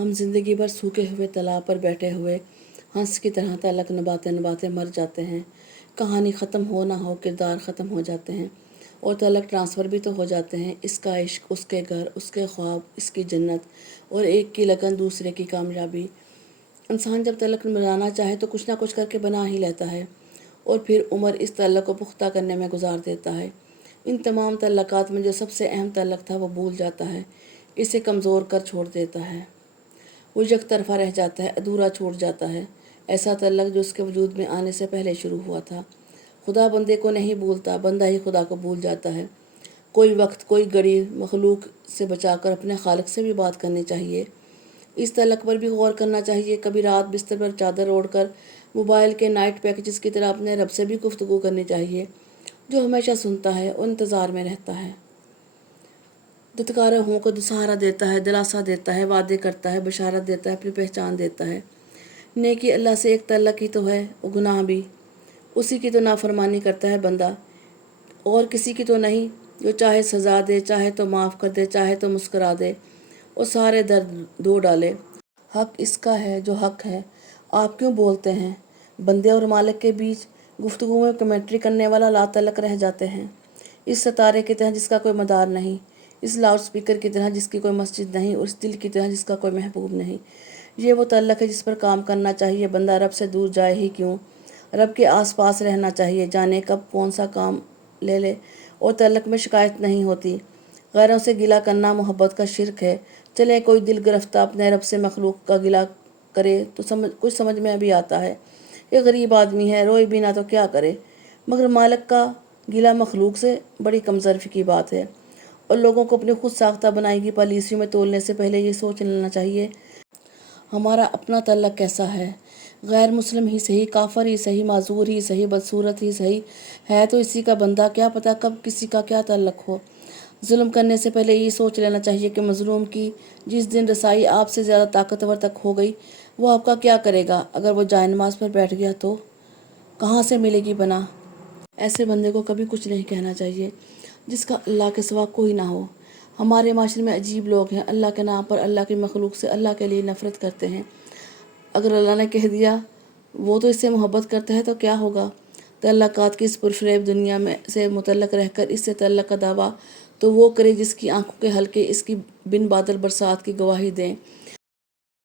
ہم زندگی بھر سوکھے ہوئے تالاب پر بیٹھے ہوئے ہنس کی طرح تعلق نبھاتے نبھاتے مر جاتے ہیں۔ کہانی ختم ہو نہ ہو کردار ختم ہو جاتے ہیں اور تعلق ٹرانسفر بھی تو ہو جاتے ہیں۔ اس کا عشق، اس کے گھر، اس کے خواب، اس کی جنت اور ایک کی لگن دوسرے کی کامیابی۔ انسان جب تعلق بنانا چاہے تو کچھ نہ کچھ کر کے بنا ہی لیتا ہے اور پھر عمر اس تعلق کو پختہ کرنے میں گزار دیتا ہے۔ ان تمام تعلقات میں جو سب سے اہم تعلق تھا وہ بھول جاتا ہے، اسے کمزور کر چھوڑ دیتا ہے، وہ یک طرفہ رہ جاتا ہے، ادھورا چھوٹ جاتا ہے۔ ایسا تعلق جو اس کے وجود میں آنے سے پہلے شروع ہوا تھا۔ خدا بندے کو نہیں بھولتا، بندہ ہی خدا کو بھول جاتا ہے۔ کوئی وقت، کوئی گھڑی مخلوق سے بچا کر اپنے خالق سے بھی بات کرنی چاہیے۔ اس تعلق پر بھی غور کرنا چاہیے۔ کبھی رات بستر پر چادر اوڑھ کر موبائل کے نائٹ پیکجز کی طرح اپنے رب سے بھی گفتگو کرنی چاہیے، جو ہمیشہ سنتا ہے اور انتظار میں رہتا ہے، دتکارہ ہوں کو سہارا دیتا ہے، دلاسا دیتا ہے، وعدے کرتا ہے، بشارت دیتا ہے، اپنی پہچان دیتا ہے۔ نیکی اللہ سے ایک تعلق ہی تو ہے، اور گناہ بھی اسی کی تو نافرمانی کرتا ہے بندہ، اور کسی کی تو نہیں، جو چاہے سزا دے، چاہے تو معاف کر دے، چاہے تو مسکرا دے اور سارے درد دھو ڈالے۔ حق اس کا ہے جو حق ہے، آپ کیوں بولتے ہیں؟ بندے اور مالک کے بیچ گفتگو میں کمنٹری کرنے والا لا تعلق رہ جاتے ہیں۔ اس ستارے کی طرح جس کا کوئی مدار نہیں، اس لاؤڈ سپیکر کی طرح جس کی کوئی مسجد نہیں، اور اس دل کی طرح جس کا کوئی محبوب نہیں۔ یہ وہ تعلق ہے جس پر کام کرنا چاہیے۔ بندہ رب سے دور جائے ہی کیوں، رب کے آس پاس رہنا چاہیے، جانے کب کون سا کام لے لے۔ اور تعلق میں شکایت نہیں ہوتی۔ غیروں سے گلہ کرنا محبت کا شرک ہے۔ چلے کوئی دل گرفتہ اپنے رب سے مخلوق کا گلہ کرے تو کچھ سمجھ میں بھی آتا ہے، یہ غریب آدمی ہے، روئے بھی نہ تو کیا کرے۔ مگر مالک کا گلہ مخلوق سے بڑی کمظرفی کی بات ہے، اور لوگوں کو اپنی خود ساختہ بنائی گئی پالیسیوں میں تولنے سے پہلے یہ سوچ لینا چاہیے ہمارا اپنا تعلق کیسا ہے۔ غیر مسلم ہی صحیح، کافر ہی صحیح، معذور ہی صحیح، بدصورت ہی صحیح ہے تو اسی کا بندہ، کیا پتہ کب کسی کا کیا تعلق ہو۔ ظلم کرنے سے پہلے یہ سوچ لینا چاہیے کہ مظلوم کی جس دن رسائی آپ سے زیادہ طاقتور تک ہو گئی، وہ آپ کا کیا کرے گا؟ اگر وہ جائے نماز پر بیٹھ گیا تو کہاں سے ملے گی پناہ؟ ایسے بندے کو کبھی کچھ نہیں کہنا چاہیے جس کا اللہ کے سوا کوئی نہ ہو۔ ہمارے معاشرے میں عجیب لوگ ہیں، اللہ کے نام پر اللہ کی مخلوق سے اللہ کے لیے نفرت کرتے ہیں۔ اگر اللہ نے کہہ دیا وہ تو اس سے محبت کرتا ہے تو کیا ہوگا؟ تعلقات کی اس پرفریب دنیا میں سے متعلق رہ کر اس سے تعلق کا دعویٰ تو وہ کرے جس کی آنکھوں کے حلقے اس کی بن بادل برسات کی گواہی دیں۔